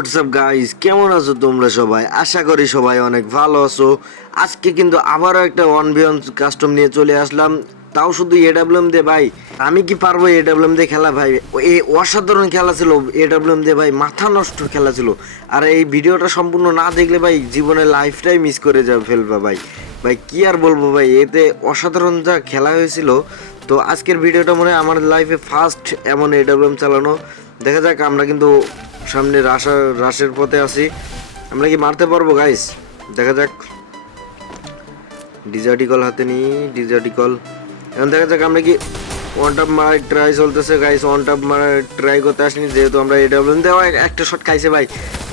WhatsApp guys, কেমন আছো তোমরা সবাই? আশা করি সবাই অনেক ভালো আছো। আজকে কিন্তু আবারও একটা 1v1 কাস্টম নিয়ে চলে আসলাম, তাও শুধু এডাব্লিউএম দিয়ে। ভাই আমি কি পারবো এডাব্লিউএম দিয়ে খেলা? ভাই এই অসাধারণ খেলা ছিল এডাব্লিউএম দিয়ে, ভাই মাথা নষ্ট খেলা ছিল। আর এই ভিডিওটা সম্পূর্ণ না দেখলে ভাই জীবনের লাইফটাই মিস করে যাবে ফেলবা ভাই। ভাই কি আর বলবো ভাই, এতে অসাধারণ যা খেলা হয়েছিল। তো আজকের ভিডিওটা মনে হয় আমার লাইফে ফার্স্ট এমন এডাব্লিউএম চালানো। দেখা যাক, আমরা কিন্তু সামনে রাশের পথে আছি, আমরা কি মারতে পারবো গাইস? দেখা যাক। ডিজার্টিকল হাতে নিই, ডিজার্টিকল। এখন দেখা যাক আমরা কি ওয়ান টাপ মারার ট্রাই চলতেছে গাইস। ওয়ান টাপ মারার ট্রাই করতে আসিনি, যেহেতু আমরা এডাব্লিউএম দেওয়া একটা শট খাইছে ভাই।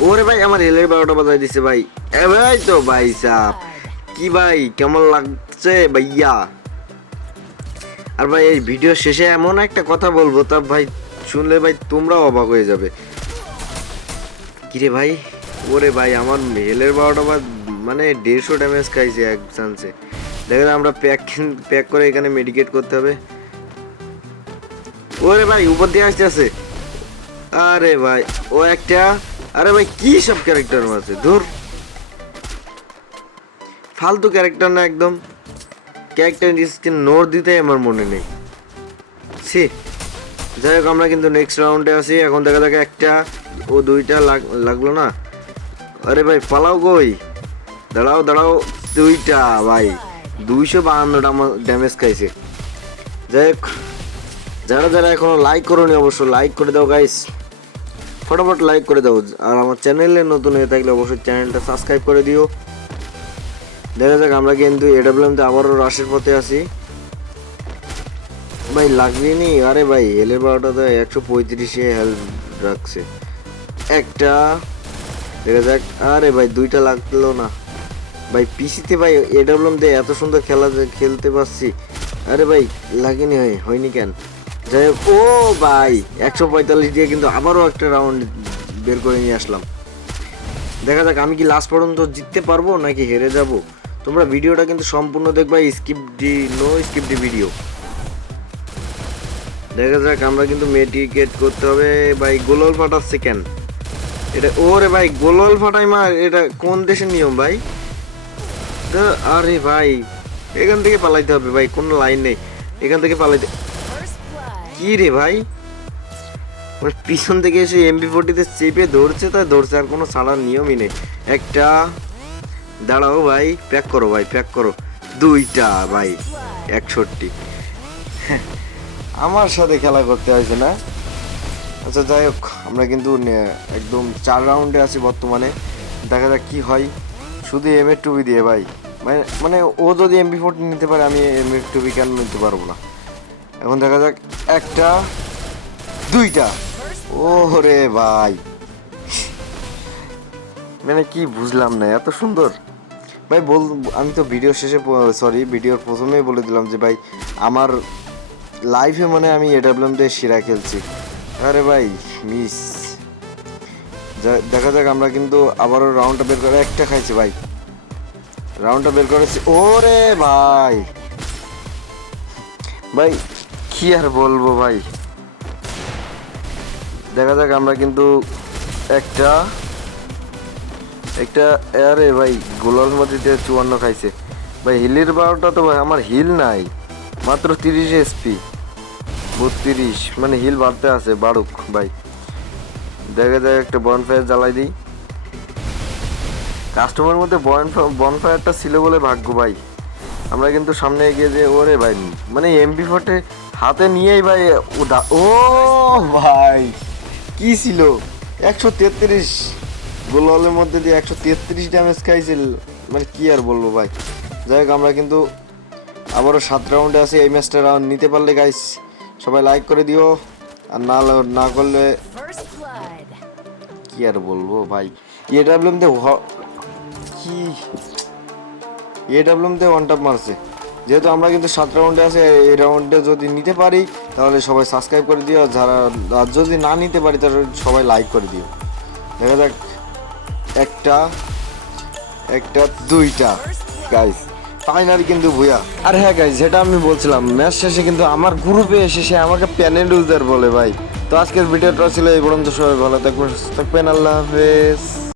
ওরে ভাই আমার হেলের 12টা বাজায় দিছে ভাই। এ ভাই তো ভাই সাপ কি ভাই, কেমন লাগছে ভাইয়া? আর ভাই এই ভিডিও শেষে এমন একটা কথা বলবো, তা ভাই শুনলে ভাই তোমরাও অবাক হয়ে যাবে। কিরে ভাই, ওরে ভাই আমার হেলের 12টা মানে 150 ড্যামেজ খাইছে এক চান্সে। দেখেন আমরা প্যাক করে এখানে মেডিকেট করতে হবে। ওরে ভাই উপর দিয়ে আসতেছে। আরে ভাই ও একটা, আরে ভাই কি সব ক্যারেক্টার আছে, ধুর ফালতু ক্যারেক্টার না একদম। ক্যারেক্টার স্কিন নোট দিতে আমার মনে নেই। সে যাই হোক, আমরা কিন্তু নেক্সট রাউন্ডে আছি। এখন দেখা যাক একটা ও দুইটা লাগলো না। আরে ভাই পালাও কই, দাঁড়াও দাঁড়াও। দুইটা ভাই 252টা ড্যামেজ খাইছে। যাই হোক, যারা যারা এখনো লাইক করোনি অবশ্যই লাইক করে দাও গাইস, ফটাফট লাইক করে দাও। আর আমার চ্যানেলে নতুন হয়ে থাকলে অবশ্যই চ্যানেলটা সাবস্ক্রাইব করে দিও। দেখা যাক, আমরা কিন্তু এডাব্লিউএমতে আবারও রাশের পথে আছি। ভাই লাগেনি। আরে ভাই হেলের 12টাতে 135-এ হেলথ রাখছে একটা। দেখা যাক। আরে ভাই দুইটা লাগলো না ভাই। পিসিতে ভাই এডাব্লিউএম দিয়ে এত সুন্দর খেলতে পারছি। আরে ভাই লাগেনি, হয়নি কেন? যাই হোক, ও ভাই 145 দিয়ে কিন্তু আবারও একটা রাউন্ড বের করে নিয়ে আসলাম। দেখা যাক আমি কি লাস্ট পর্যন্ত জিততে পারবো নাকি হেরে যাব। তোমরা ভিডিওটা কিন্তু সম্পূর্ণ দেখবা, নো স্কিপ দি ভিডিও। দেখা যাক, আমরা কিন্তু মেডিকেট করতে হবে ভাই। গোলল ফাটাচ্ছে কেন এটা? ওরে ভাই গোলল ফাটাই মার, এটা কোন দেশের নিয়ম ভাই? আরে ভাই এখান থেকে পালাইতে হবে ভাই, কোনো লাইন নেই, এখান থেকে পালাইতে। কি রে ভাই, পিছন থেকে এসে MP40-তে চেপে ধরছে, তাই ধরছে, আর কোনো ছাড়ার নিয়মই নেই। একটা, দাঁড়াও ভাই, প্যাক করো ভাই, প্যাক করো। দুইটা ভাই 61। আমার সাথে খেলা করতে আসবে না। আচ্ছা যাই হোক, আমরা কিন্তু একদম 4 রাউন্ডে আছি বর্তমানে। দেখা যাক কি হয়। শুধু M2B দিয়ে ভাই, মানে ও যদি MP40 নিতে পারে, আমি M2B কেন নিতে পারবো না? এখন দেখা যাক। একটা, দুইটা। ওরে ভাই মানে কি বুঝলাম না, এত সুন্দর ভাই। আমি তো ভিডিও শেষে, সরি ভিডিওর প্রথমেই বলে দিলাম যে ভাই আমার লাইফে মানে আমি এডাব্লিউএম দিয়ে সেরা খেলছি। আরে ভাই মিস। দেখা যাক, আমরা কিন্তু আবারও রাউন্ডটা বের করে একটা খাইছি ভাই। রাউন্ডটা বের করেছি। ওরে ভাই ভাই কি আর বলবো ভাই। দেখা যাক, আমরা কিন্তু একটা, আরে ভাই গোলাল মাটিতে 54 খাইছে ভাই। হিলের 12টা তো ভাই আমার হিল নাই, মাত্র 30 SP, 32 মানে হিল বাড়তে আছে, বাড়ুক ভাই। দেখা যায় একটা বনফায়ার জ্বালাই দিই। কাস্টমার মধ্যে বনফায়ারটা ছিল বলে ভাগ্য ভাই। আমরা কিন্তু সামনে এগিয়ে যে, ওরে ভাই মানে MP40 হাতে নিয়েই ভাই ও ভাই কি ছিল 133 গোলওয়ালের মধ্যে দিয়ে 133 ড্যামেজ খাইছিল, মানে কি আর বলবো ভাই। যাই হোক, আমরা কিন্তু আবারও 7 রাউন্ডে আছি। এই ম্যাচটা রাউন্ড নিতে পারলে গাইস সবাই লাইক করে দিও, আর না করলে কি আর বলবো ভাই। এডাব্লিউএম দিয়ে ওয়ান টাপ মারছে। যেহেতু আমরা কিন্তু 7 রাউন্ডে আছি, এই রাউন্ডে যদি নিতে পারি তাহলে সবাই সাবস্ক্রাইব করে দিও, আর যদি না নিতে পারি তাহলে সবাই লাইক করে দিও। দেখা যাক। একটা, দুইটা গাইস ফাইনালি কিন্তু ভুয়া। আর হ্যাঁ গাইস, যেটা আমি বলছিলাম ম্যাচ শেষে কিন্তু আমার গ্রুপে এসে সে আমাকে প্যানেল ইউজার বলে ভাই। তো আজকের ভিডিওটা ছিল এই পর্যন্ত, সবাই ভালো থাকবেন, সুস্থ থাকবেন, আল্লাহ হাফেজ।